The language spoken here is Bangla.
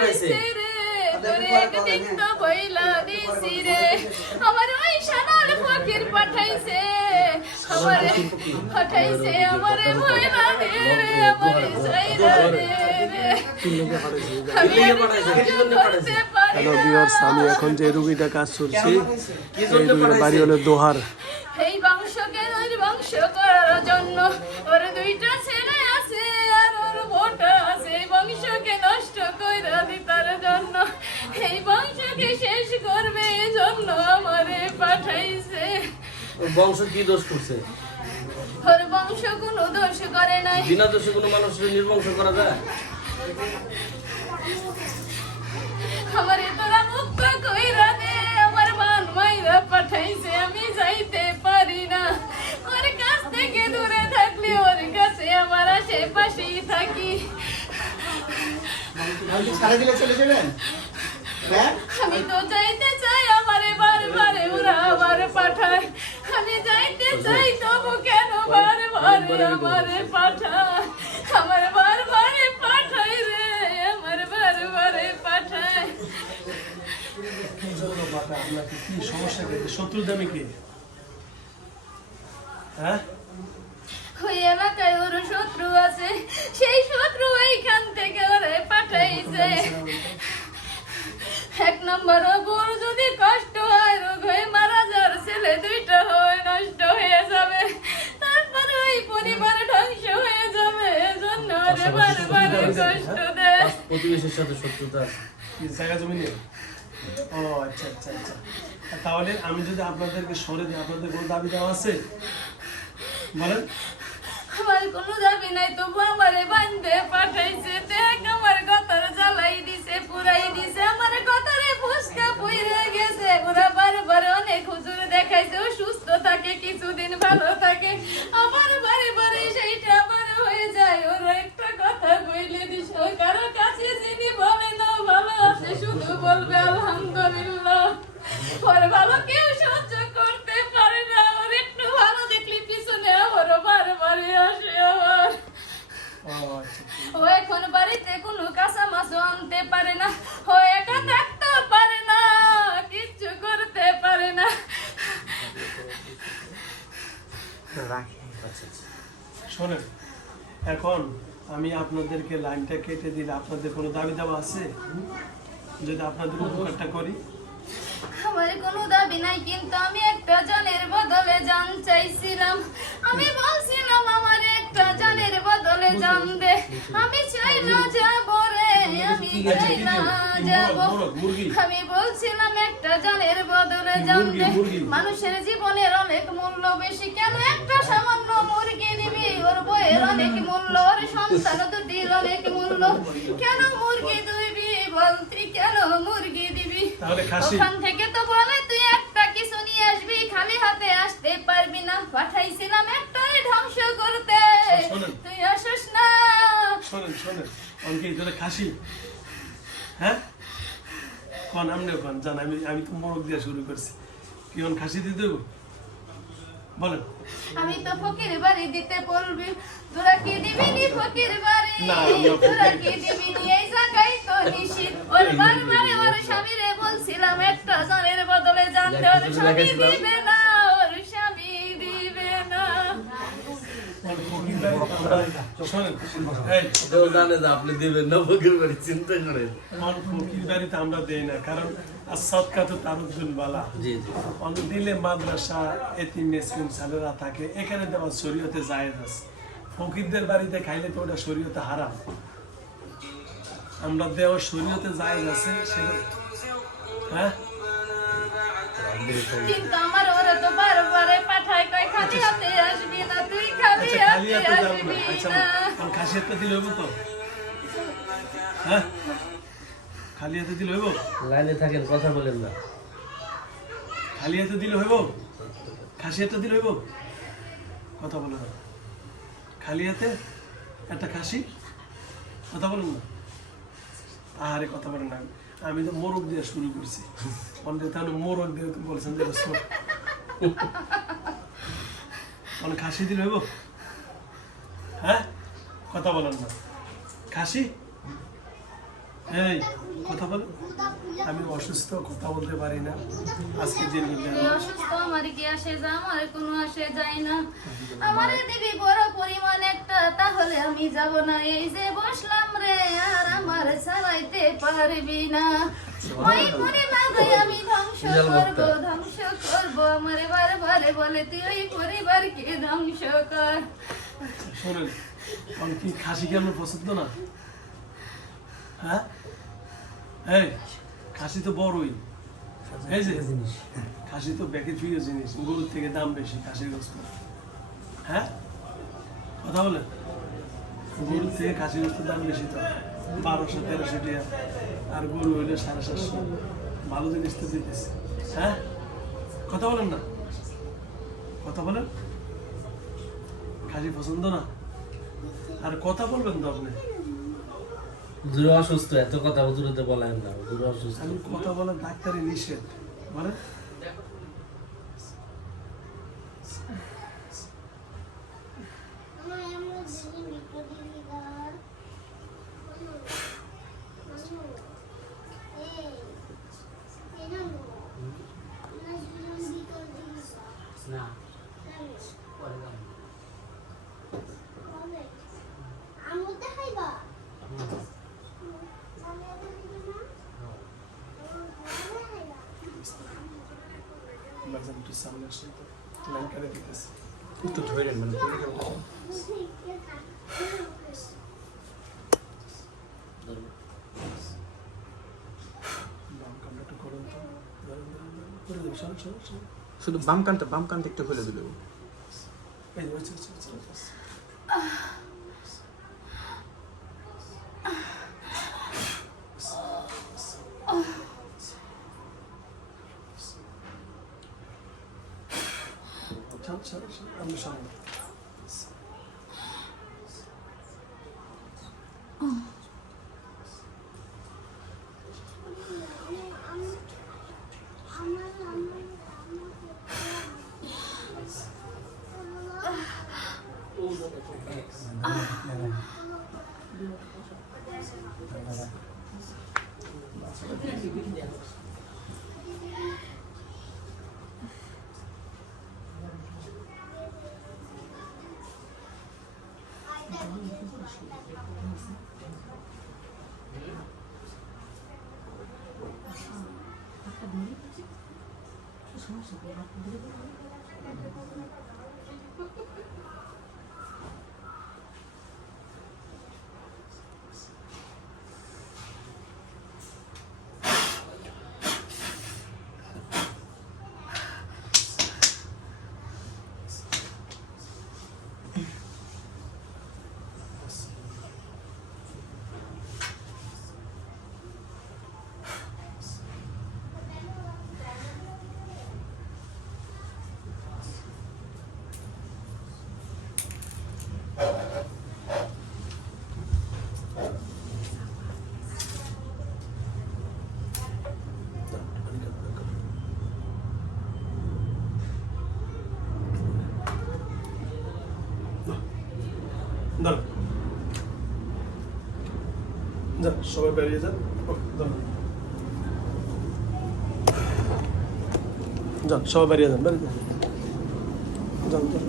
পাঠাইছে? আমার ওই ফকির পাঠাইছে আমারে পাঠাইছে আমারে রে আমারে সাইরা রে হ্যালো আমি এখন যে রুগীটা কাজ করছি কি এই রুগীর বাড়ি? হলো দোহার এই বংশকে ওই বংশ করার জন্য ওর দুইটা ছেলে বংশকে শেষ করবে এই জন্য আমারে পাঠাইছে। বংশ কি দোষ করছে? ওর বংশ কোনো দোষ করে নাই। বিনা দোষে কোনো মানুষের নির্বংশ করা যায়? আমারে তোরা মুক্ত কইরা দে আমার মান মাইরা পাঠাইছে আমি যাইতে পারি না। ওর কাছ থেকে দূরে থাকলে ওর কাছে আমার আশেপাশেই থাকি। দিলে চলে যাবেন? হ্যাঁ? তো যাইতে চাই আমারে বারবারে ওরা আমার পাঠায়। আমি যাইতে চাই তবু কেন বারবারে আমারে পাঠায়? আমার বারবারে পাঠায় রে, আমার বারবারে পাঠায়। কি জন্য বাবা আপনাকে শত্রু আছে। নম্বর বোর যদি কষ্ট হয় রোগ হয়ে মারা যাওয়ার ছেলে দুইটা হয় নষ্ট হয়ে যাবে। তারপরে ওই পরিবার ধ্বংস হয়ে যাবে। এজন্য বারবার কষ্ট দেয়। প্রতিবেশীর সাথে শত্রুতা জায়গা জমি নেই? ও আচ্ছা আচ্ছা আচ্ছা। তাহলে আমি যদি আপনাদেরকে সরে দিই আপনাদের কোনো দাবি দেওয়া আছে? বলেন। আমার কোনো দাবি নাই তবু আমারে বান্ধে পাঠাইছে। দেখ আমার কথার জ্বালাই দিছে পুরাই দিছে। আমার কথারে ফুসকা পুইরে গেছে ওরা বারবার অনেক হুজুর দেখাইছে ও সুস্থ থাকে কিছুদিন ভালো থাকে আবার বারে বারে সেইটা আবার হয়ে যায় ওর একটা কথা কইলে দিস ও কারও কাছে যিনি বলে না ভালো আছে শুধু বলবে আলহামদুলিল্লাহ ওর ভালো কেউ সহ্য করতে পারে না ওর একটু ভালো দেখলি পিছনে আমারও বারে বারে আসে আবার ও আচ্ছা ও এখন বাড়িতে কোনো কাঁচা মাছও আনতে পারে না ও একা থাকতে পারে না কিচ্ছু করতে পারে না আচ্ছা আচ্ছা শোনেন, এখন আমি আপনাদেরকে লাইনটা কেটে দিলে আপনাদের কোনো দাবি দাবা আছে? যদি আপনাদের উপকারটা করি। আমার কোনো দাবি নাই, কিন্তু আমি একটা জানের বদলে জান চাইছিলাম। আমি বলছিলাম, আমার একটা জানের বদলে জান দে। আমি চাই না রে আমি যাব। আমি বলছিলাম একটা জানের বদলে জান মুরগি, দে মুরগি। মানুষের জীবনের অনেক মূল্য বেশি। কেন একটা সামান্য মুরগি দিবি ওর বইয়ের অনেক মূল্য ওর সন্তান দুটির অনেক মূল্য। কেন মুরগি দিবি বলতি? কেন মুরগি দিবি? ওখান থেকে তো বলে তুই একটা কিছু নিয়ে আসবি খালি হাতে আসতে পারবি না। পাঠাইছিলাম একটাই ধ্বংস করতে। তুই আসিস না। শোনেন শোনেন। অনেকে খাসি। হ্যাঁ? কন আমনে কন? জান আমি আমি তো মোরগ দিয়ে শুরু করছি। কি অন খাসি দিয়ে দেবো? বলেন। আমি তো ফকির বাড়ি দিতে বলবি তোরা কি দিবি নি ফকির বাড়ি? তোরা কি দিবি নি এই জায়গায়? তো নিশিত ওর বারবারে ওর স্বামীরে বলছিলাম একটা জনের বদলে জানতে ওর স্বামী দিবে না। কেউ জানে যে আপনি দিবেন না ফকির বাড়ি চিন্তা করেন। ফকির বাড়িতে আমরা দেই না কারণ আর সৎকা তো তারুদ্দিন বালা। জি জি। অন্য দিলে মাদ্রাসা এতিম মেসকিন ছেলেরা থাকে এখানে দেওয়া শরীয়তে জায়েজ আছে। ফকিরদের বাড়িতে খাইলে তো ওটা শরীয়তে হারাম। আমরা দেওয়া শরীয়তে জায়েজ আছে সেটা হ্যাঁ? কিন্তু আমার ওরা তো বারবারে পাঠায় কয় খালি হাতে আসবি না তুই খালি আচ্ছা যাব না আচ্ছা না খাসি হাতে দিলে হইব তো। হ্যাঁ? খালি হাতে দিলে হইব? লাইনে থাকেন কথা বলেন না। খালি হাতে দিলে হইব? খাসি হাতে দিলে হইব? কথা বলে না। খালি হাতে একটা খাসি? কথা বলেন না। আহারে কথা বলেন না। আমি তো মোরগ দিয়ে শুরু করছি। তাহলে মোরগ দিয়ে বলছেন যে মানে খাসি দিলে হইব? হ্যাঁ? কথা বলেন না। খাসি এই কথা বল। আমি অসুস্থ কথা বলতে পারি না। আজকে দিন তুই অসুস্থ আমার কি আসে যা আমার কোনো আসে যায় না। আমার দিবি বড় পরিমাণ একটা তাহলে আমি যাব না। এই যে বসলাম রে আর আমার চালাইতে পারবি না। ওই আমি ধ্বংস করব ধ্বংস করব। আমার বারে বলে তুই ওই পরিবারকে ধ্বংস কর। শোনেন কারণ কি খাসি কি আপনার পছন্দ না? হ্যাঁ? এই, খাসি তো বড়ই। এই যে, খাসি তো ব্যাকের প্রিয় জিনিস, গরুর থেকে দাম বেশি খাসির গোস্ত। হ্যাঁ? কথা বলেন। গরুর থেকে খাসির গোস্তের দাম বেশি তো। বারোশো, তেরোশো টাকা আর গরু হইলে সাড়ে সাতশো। ভালো জিনিস তো দিতেছে। হ্যাঁ? কথা বলেন না? কথা বলেন। খাসি পছন্দ না? আর কথা বলবেন তো আপনি। হুজুরে অসুস্থ এত কথা হুজুরেতে বলেন না হুজুরে অসুস্থ। আমি কথা বলা ডাক্তারি নিষেধ। মানে? আমুল সামনে আসলে তো লাইন কাটে দিতেছে একটু ধরেন মানে শুধু বাম কানটা বাম কানটা একটু খুলে দিল। এই ছাড়, ছাড়, আমি সামনে। Jesús. দাঁড়ান। যান সবাই বেরিয়ে যান ওকে, দাঁড়ান। যান সবাই বেরিয়ে যান বেরিয়ে যান যান যান